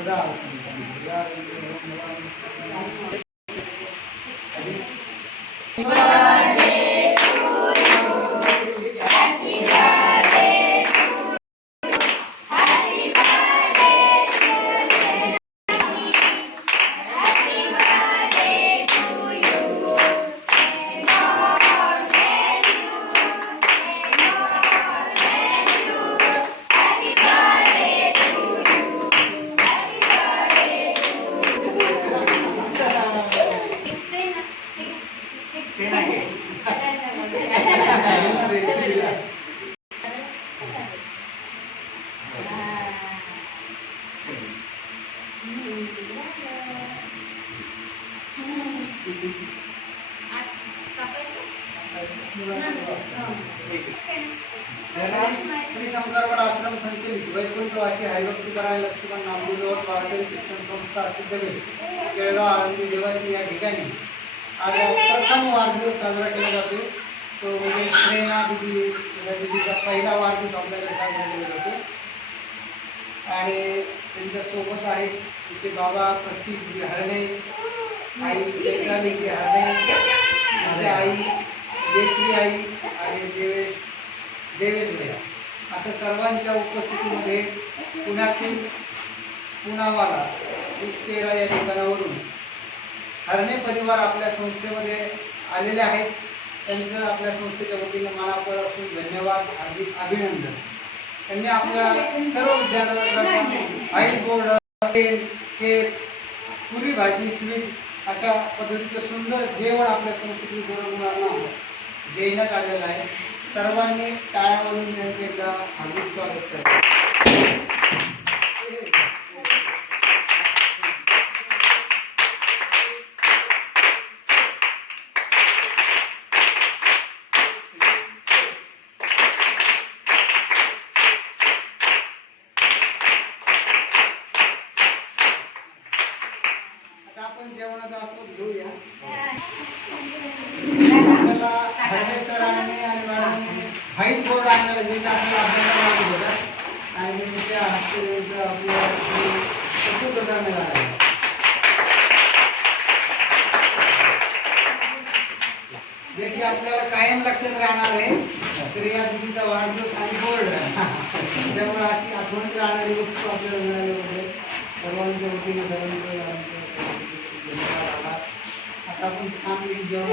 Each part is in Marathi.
Obrigado. ते नाही आश्रम संचलित वैकुंठवासी हरिभक्ती करायला लक्ष्मण नामदेव शिक्षण संस्था सिद्धवेल केळगाव आनंदी देवाची या ठिकाणी. आज प्रथम वाढदिवस साजरा केला जातो. तो म्हणजे प्रेरणा दिदी म्हणजे दिदीचा पहिला वाढदिवस आपल्याकडे साजरा केला जातो. आणि त्यांच्यासोबत आहेत तिचे बाबा प्रतीकजी हरणे आई चैत्रालीजी हरणे माझ्या आई जयश्री आई आणि देवेश देवेंद्र असं सर्वांच्या उपस्थितीमध्ये पुण्यातील पुणावाला तेरा या ठिकाणावरून हरणे परिवार आपल्या संस्थेमध्ये आलेले आहेत. त्यांचं आपल्या संस्थेच्या वतीनं मनापासून धन्यवाद हार्दिक अभिनंदन. त्यांनी आपल्या सर्व विद्यार्थ्यांना आई बोर्ड केक पुरी भाजी स्वीट अशा पद्धतीचं सुंदर जेवण आपल्या संस्थेतील सर्व मुलांना देण्यात आलेलं आहे. सर्वांनी टाळ्यावरून त्यांचे एकदा हार्दिक स्वागत करतो आता आपण जेवणाचा आस्वाद घेऊया आपल्याला हरणे सरांनी आणि मॅडमने व्हाईट बोर्ड आणलेला जे आपल्याला होता आणि त्या हस्ते की आपल्याला कायम लक्षात राहणार आहे श्रेया दिदीचा वाढदिवस आणि बोर्ड त्यामुळे अशी आठवणीत राहणारी वस्तू आपल्याला मिळाल्याबद्दल सर्वांच्या वतीने सर्वांचे आमचे धन्यवाद आभार. आता आपण छान जेवण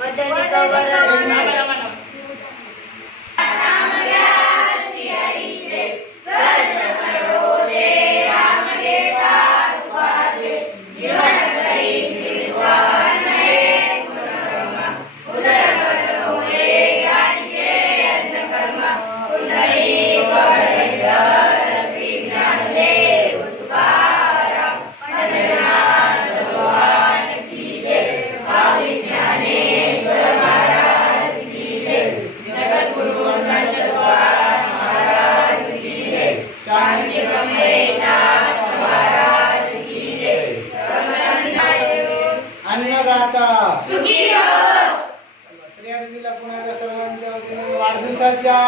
ವದನಿಗವರನ್ನು हरे अन्नदाता श्रेया दिदीला एकदा सर्वांच्या वतीने वाढदिवसाच्या.